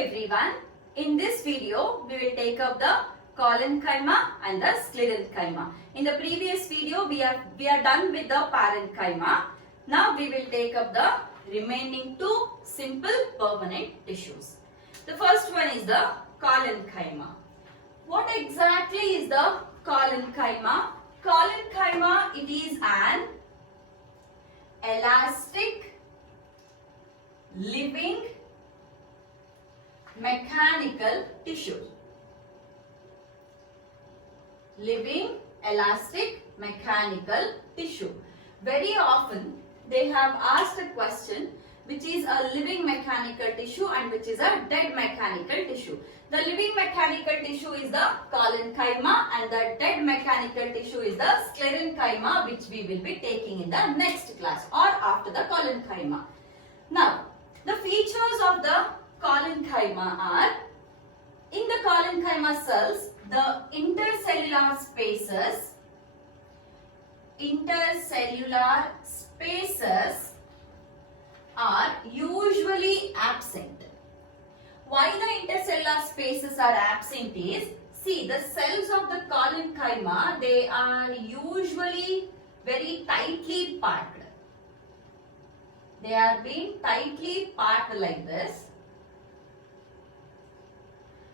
everyone. In this video, we will take up the Collenchyma and the Sclerenchyma. In the previous video, we are done with the Parenchyma. Now we will take up the remaining two simple permanent tissues. The first one is the Collenchyma. What exactly is the Collenchyma? Collenchyma, it is an elastic, living, mechanical tissue. Living, elastic, mechanical tissue. Very often they have asked a question which is a living mechanical tissue and which is a dead mechanical tissue. The living mechanical tissue is the Collenchyma and the dead mechanical tissue is the Sclerenchyma, which we will be taking in the next class or after the Collenchyma. Now, the features of the Collenchyma are, in the Collenchyma cells, the intercellular spaces are usually absent. Why the intercellular spaces are absent is, see, the cells of the Collenchyma, they are usually very tightly packed. They are being tightly packed like this.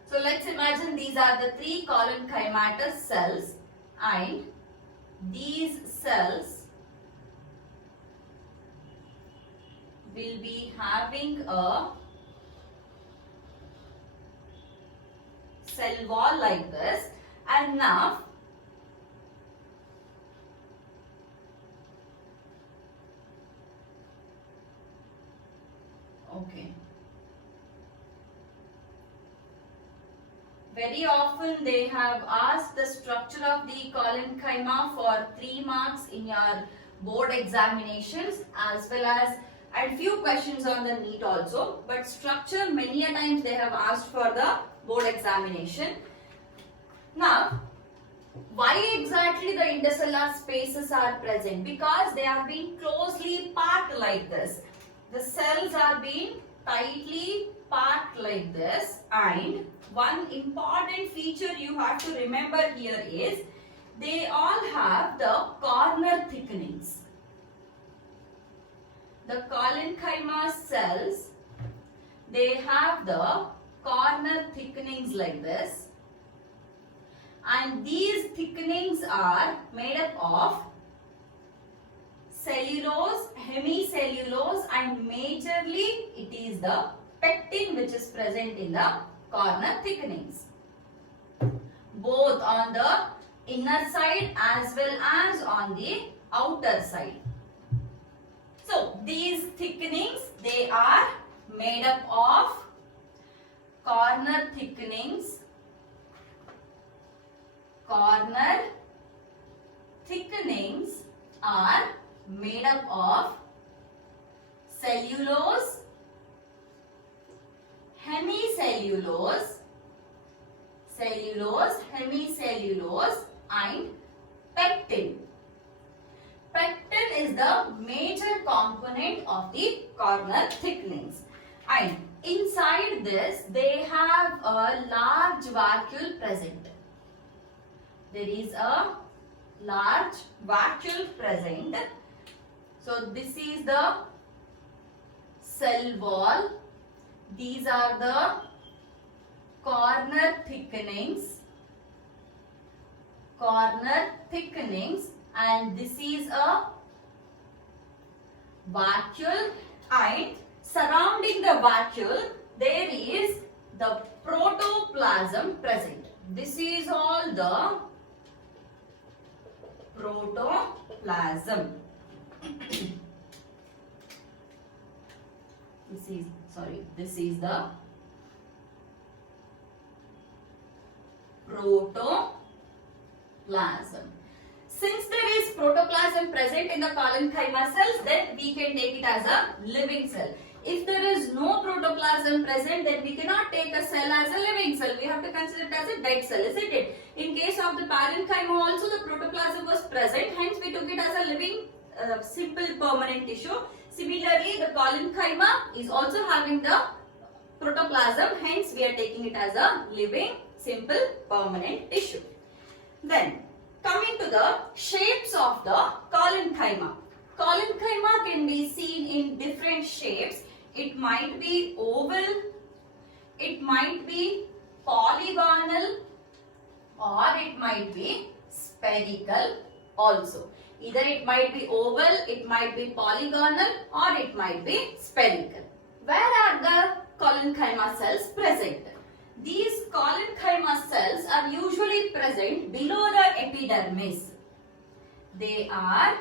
So let's imagine these are the three collenchymatous cells and these cells will be having a cell wall like this, and now very often they have asked the structure of the Collenchyma for 3 marks in your board examinations as well as and few questions on the NEET also. But structure many a times they have asked for the board examination. Now, why exactly the intercellular spaces are present? Because they are being closely packed like this. The cells are being tightly packed like this, and one important feature you have to remember here is they all have the corner thickenings. The Collenchyma cells, they have the corner thickenings like this, and these thickenings are made up of cellulose, hemicellulose, and majorly it is the pectin which is present in the corner thickenings, both on the inner side as well as on the outer side. So these thickenings, they are made up of corner thickenings. Corner thickenings are made up of cellulose, hemicellulose, hemicellulose, and pectin. Pectin is the major component of the corner thickenings, and inside this they have a large vacuole present. There is a large vacuole present. So this is the cell wall. These are the corner thickenings, and this is a vacuole, and surrounding the vacuole there is the protoplasm present. This is all the protoplasm. This is the protoplasm. Since there is protoplasm present in the Collenchyma cells, then we can take it as a living cell. If there is no protoplasm present, then we cannot take a cell as a living cell. We have to consider it as a dead cell, isn't it? In case of the Parenchyma also, the protoplasm was present, hence we took it as a living simple permanent tissue. Similarly, the Collenchyma is also having the protoplasm, hence we are taking it as a living, simple, permanent tissue. Then, coming to the shapes of the collenchyma. Collenchyma can be seen in different shapes. It might be oval, it might be polygonal, or it might be spherical also. Either it might be oval, it might be polygonal, or it might be spherical. Where are the collenchyma cells present? These collenchyma cells are usually present below the epidermis. They are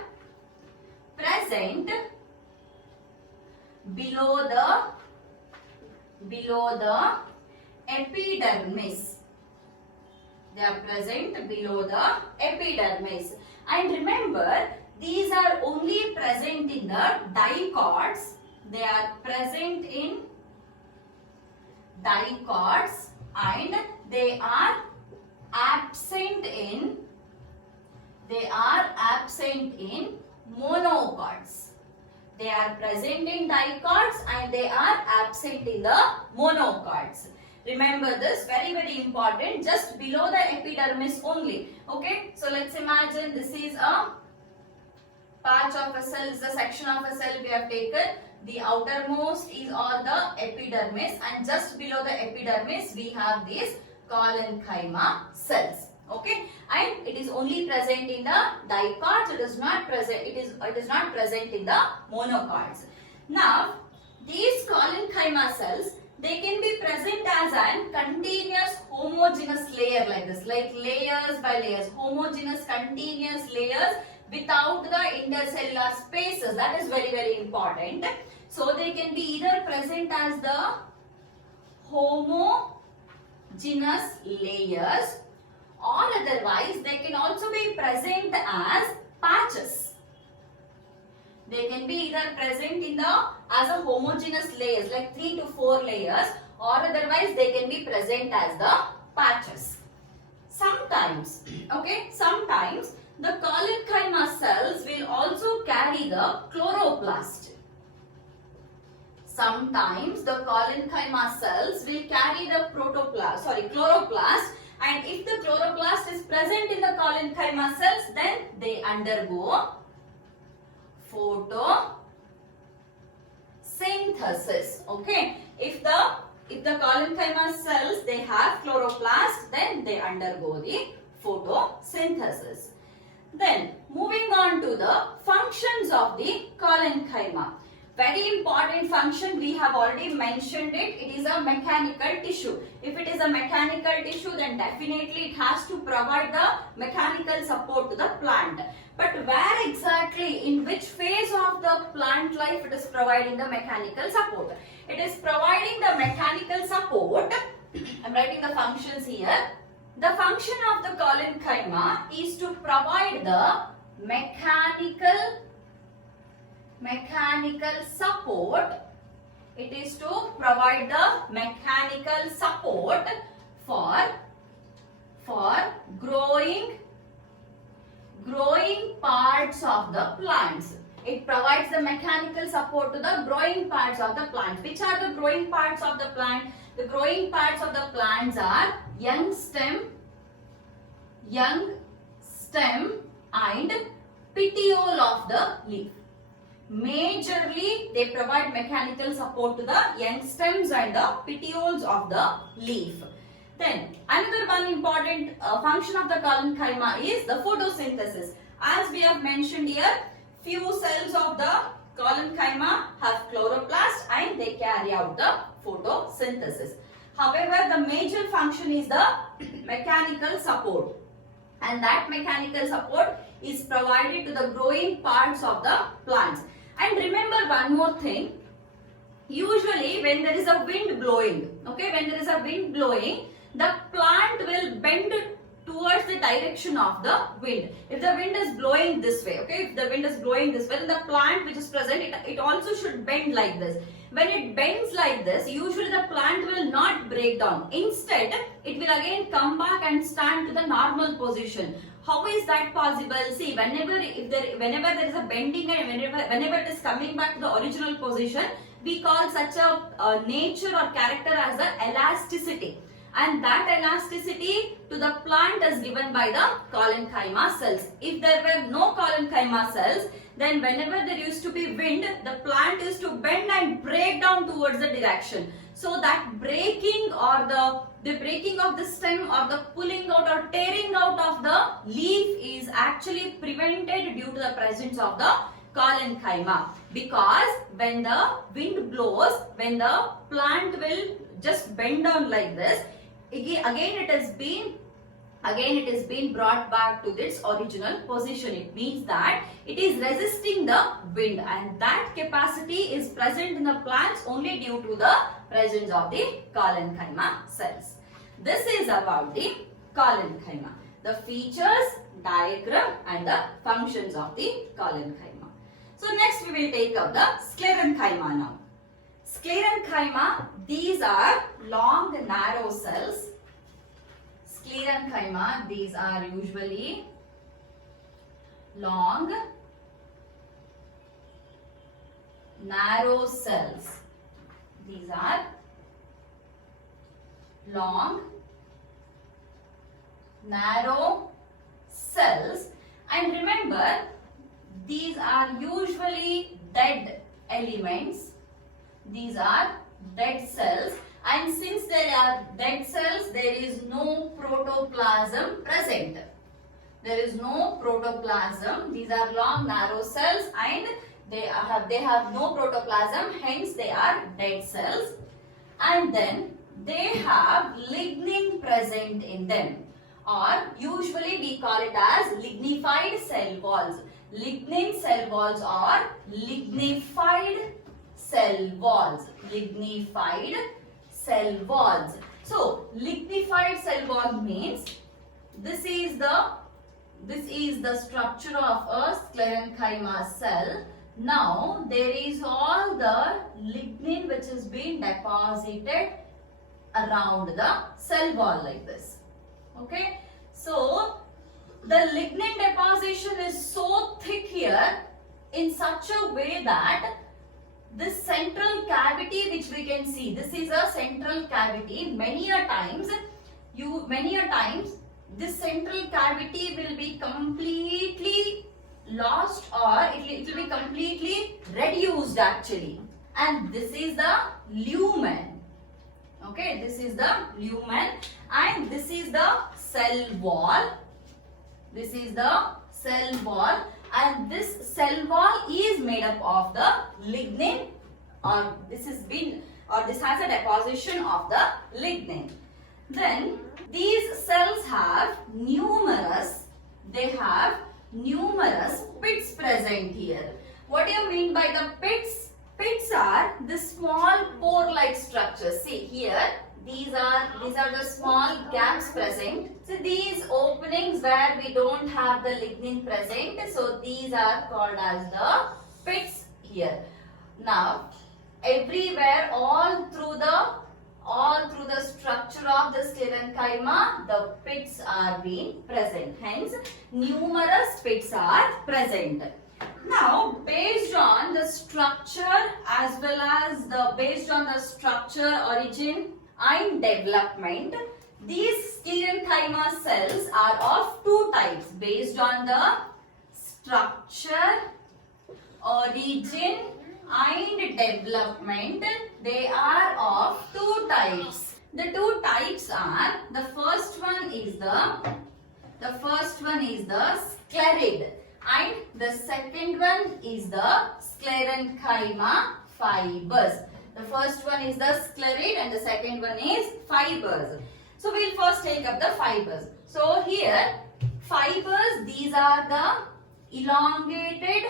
present below the epidermis. They are present below the epidermis. And remember, these are only present in the dicots. They are present in dicots and they are absent in monocots. They are present in dicots and they are absent in the monocots. Remember this, very very important, just below the epidermis only. Okay, so let's imagine this is a patch of a cell, is a section of a cell we have taken. The outermost is all the epidermis and just below the epidermis we have these collenchyma cells. Okay, and it is only present in the dicots. It is not present. It is not present in the monocots. Now, these collenchyma cells, they can be present as an continuous homogeneous layer like this, like layers by layers, homogeneous continuous layers without the intercellular spaces. That is very very important. So they can be either present as the homogeneous layers, or otherwise they can also be present as patches. They can be either present in the as a homogeneous layers like 3 to 4 layers, or otherwise they can be present as the patches. Sometimes, okay, sometimes the collenchyma cells will also carry the chloroplast. Sometimes the collenchyma cells will carry the chloroplast, and if the chloroplast is present in the collenchyma cells, then they undergo photosynthesis. Okay, if the collenchyma cells they have chloroplast, then they undergo the photosynthesis. Then moving on to the functions of the collenchyma. Very important function, we have already mentioned it. It is a mechanical tissue. If it is a mechanical tissue, then definitely it has to provide the mechanical support to the plant. But where exactly, in which phase of the plant life it is providing the mechanical support? It is providing the mechanical support. I am writing the functions here. The function of the collenchyma is to provide the mechanical support. It is to provide the mechanical support for growing parts of the plants. It provides the mechanical support to the growing parts of the plant. Which are the growing parts of the plant? The growing parts of the plants are young stem and petiole of the leaf. Majorly, they provide mechanical support to the young stems and the petioles of the leaf. Then, another one important function of the collenchyma is the photosynthesis. As we have mentioned here, few cells of the collenchyma have chloroplast and they carry out the photosynthesis. However, the major function is the mechanical support, and that mechanical support is provided to the growing parts of the plants. And remember one more thing, usually when there is a wind blowing, okay, when there is a wind blowing, the plant will bend towards the direction of the wind. If the wind is blowing this way, okay, if the wind is blowing this way, then the plant which is present, it also should bend like this. When it bends like this, usually the plant will not break down. Instead, it will again come back and stand to the normal position. How is that possible? See, whenever there is a bending and whenever it is coming back to the original position, we call such a nature or character as the elasticity. And that elasticity to the plant is given by the Collenchyma cells. If there were no Collenchyma cells, then whenever there used to be wind, the plant is to bend and break down towards the direction. So that breaking or the breaking of the stem or the pulling out or tearing out of the leaf is actually prevented due to the presence of the Collenchyma. Because when the wind blows, when the plant will just bend down like this, again it has been brought back to its original position. It means that it is resisting the wind, and that capacity is present in the plants only due to the presence of the Collenchyma cells. This is about the Collenchyma, the features, diagram and the functions of the Collenchyma. So next we will take up the Sclerenchyma now. Sclerenchyma, these are long narrow cells. Sclerenchyma, these are usually long narrow cells. These are long narrow cells, and remember, these are usually dead elements. These are dead cells, and since they are dead cells, there is no protoplasm present. There is no protoplasm. These are long narrow cells and they have no protoplasm, hence they are dead cells. And then they have lignin present in them, or usually we call it as lignified cell walls. Lignin cell walls or lignified cell walls. Lignified cell walls. So lignified cell wall means this is the structure of a Sclerenchyma cell. Now there is all the lignin which is being deposited around the cell wall like this. Okay, so the lignin deposition is so thick here in such a way that this central cavity which we can see, this is a central cavity. Many a times this central cavity will be completely lost, or it will be completely reduced actually. And this is the lumen. Okay, this is the lumen, and this is the cell wall. This is the cell wall, and this cell wall is made up of the lignin, or this has a deposition of the lignin. Then these cells have numerous pits present here. What do you mean by the pits? Pits are the small pore-like structures. See here, these are the small gaps present. So these openings where we don't have the lignin present, so these are called as the pits here. Now everywhere all through the structure of the Sclerenchyma, the pits are being present. Hence, numerous pits are present. Now, based on the structure as well as based on the structure, origin and development, these Sclerenchyma cells are of two types. Based on the structure, origin and development, they are of two types. The two types are, the first one is the sclerid, and the second one is the Sclerenchyma fibers. The first one is the sclerid and the second one is fibers. So we'll first take up the fibers. So here, fibers, these are the elongated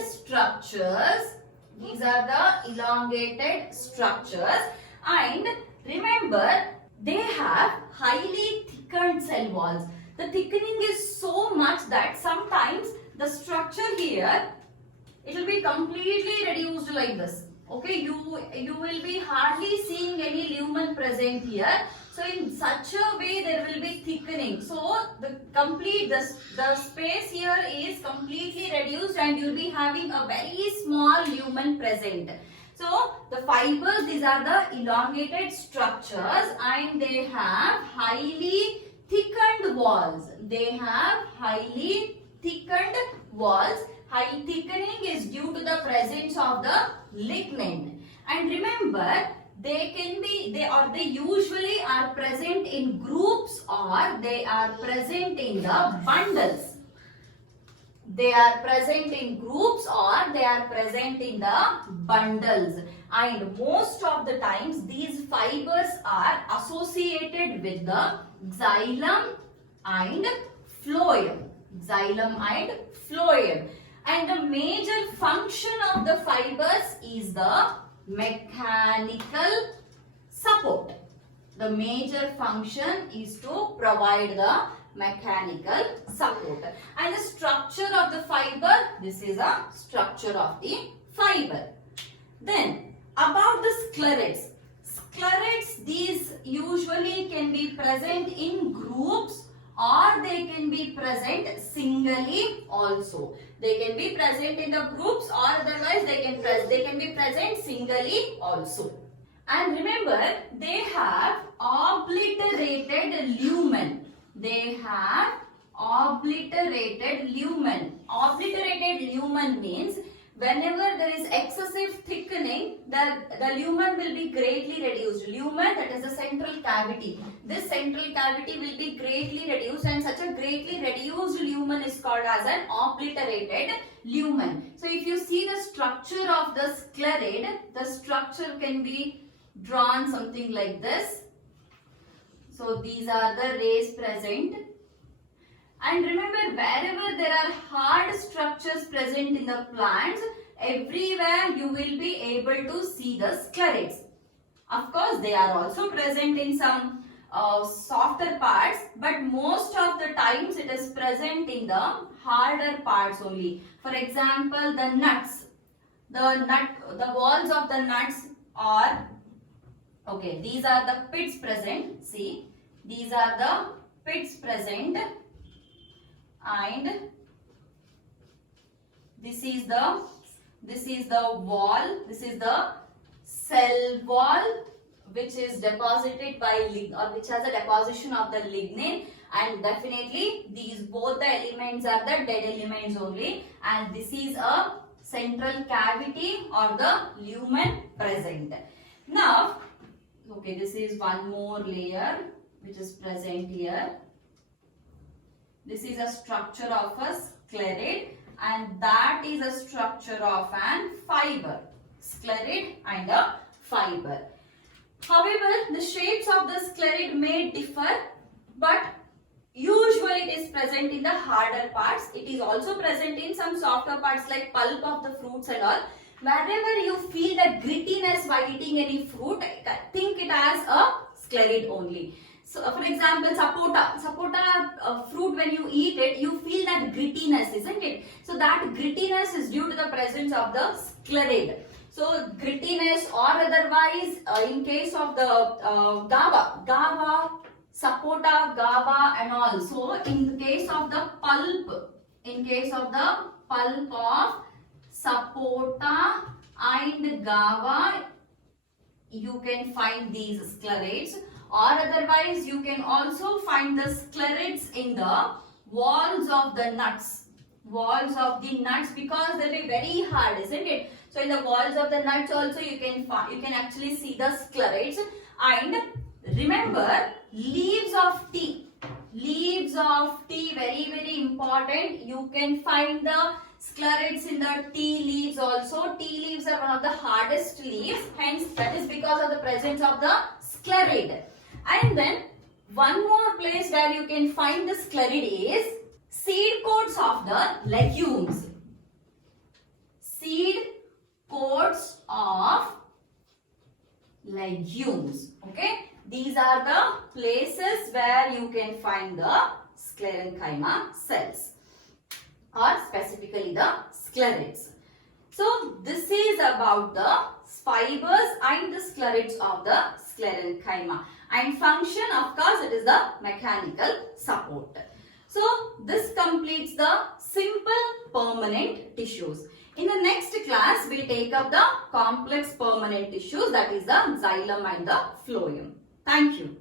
structures. These are the elongated structures, and remember, they have highly thickened cell walls. The thickening is so much that sometimes the structure here, it will be completely reduced like this. Okay, you will be hardly seeing any lumen present here. So in such a way there will be thickening. So the space here is completely reduced and you will be having a very small lumen present. So the fibers, these are the elongated structures and they have highly thickened walls. They have highly thickened walls. High thickening is due to the presence of the lignin. And remember, they usually are present in groups or they are present in the bundles. They are present in groups or they are present in the bundles. And most of the times these fibers are associated with the xylem and phloem. Xylem and phloem. And the major function of the fibers is the mechanical support. The major function is to provide the mechanical support. And the structure of the fiber, this is a structure of the fiber. Then about the sclerids. Sclerids, these usually can be present in groups or they can be present singly also. They can be present in the groups or otherwise they can be present singly also. And remember, they have obliterated lumen. They have obliterated lumen. Obliterated lumen means whenever there is excessive thickening, the lumen will be greatly reduced. Lumen, that is the central cavity. This central cavity will be greatly reduced and such a greatly reduced lumen is called as an obliterated lumen. So if you see the structure of the sclerid, the structure can be drawn something like this. So these are the rays present. And remember, wherever there are hard structures present in the plants, everywhere you will be able to see the sclerids. Of course, they are also present in some softer parts, but most of the times it is present in the harder parts only. For example, the nuts. The walls of the nuts are, okay, these are the pits present. See, these are the pits present. And this is the wall, this is the cell wall which is deposited by or which has a deposition of the lignin, and definitely these both the elements are the dead elements only, and this is a central cavity or the lumen present. Now, okay, this is one more layer which is present here. This is a structure of a sclerid and that is a structure of an fiber. Sclerid and a fiber. However, the shapes of the sclerid may differ, but usually it is present in the harder parts. It is also present in some softer parts like pulp of the fruits and all. Wherever you feel that grittiness while eating any fruit, think it as a sclerid only. So, for example, sapota fruit, when you eat it, you feel that grittiness, isn't it? So, that grittiness is due to the presence of the sclerid. So, grittiness or otherwise, in case of the gava, sapota, gava and all. So, in the case of the pulp of sapota and gava, you can find these sclerids. Or otherwise, you can also find the sclerids in the walls of the nuts. Walls of the nuts, because they will be very hard, isn't it? So in the walls of the nuts also you can actually see the sclerids. And remember, leaves of tea. Leaves of tea, very very important. You can find the sclerids in the tea leaves also. Tea leaves are one of the hardest leaves. Hence, that is because of the presence of the sclerid. And then one more place where you can find the sclerid is seed coats of the legumes. Seed coats of legumes. Okay. These are the places where you can find the Sclerenchyma cells, or specifically the sclerids. So this is about the fibers and the sclerids of the sclerenchyma. And function, of course, it is the mechanical support. So this completes the simple permanent tissues. In the next class, we take up the complex permanent tissues, that is the xylem and the phloem. Thank you.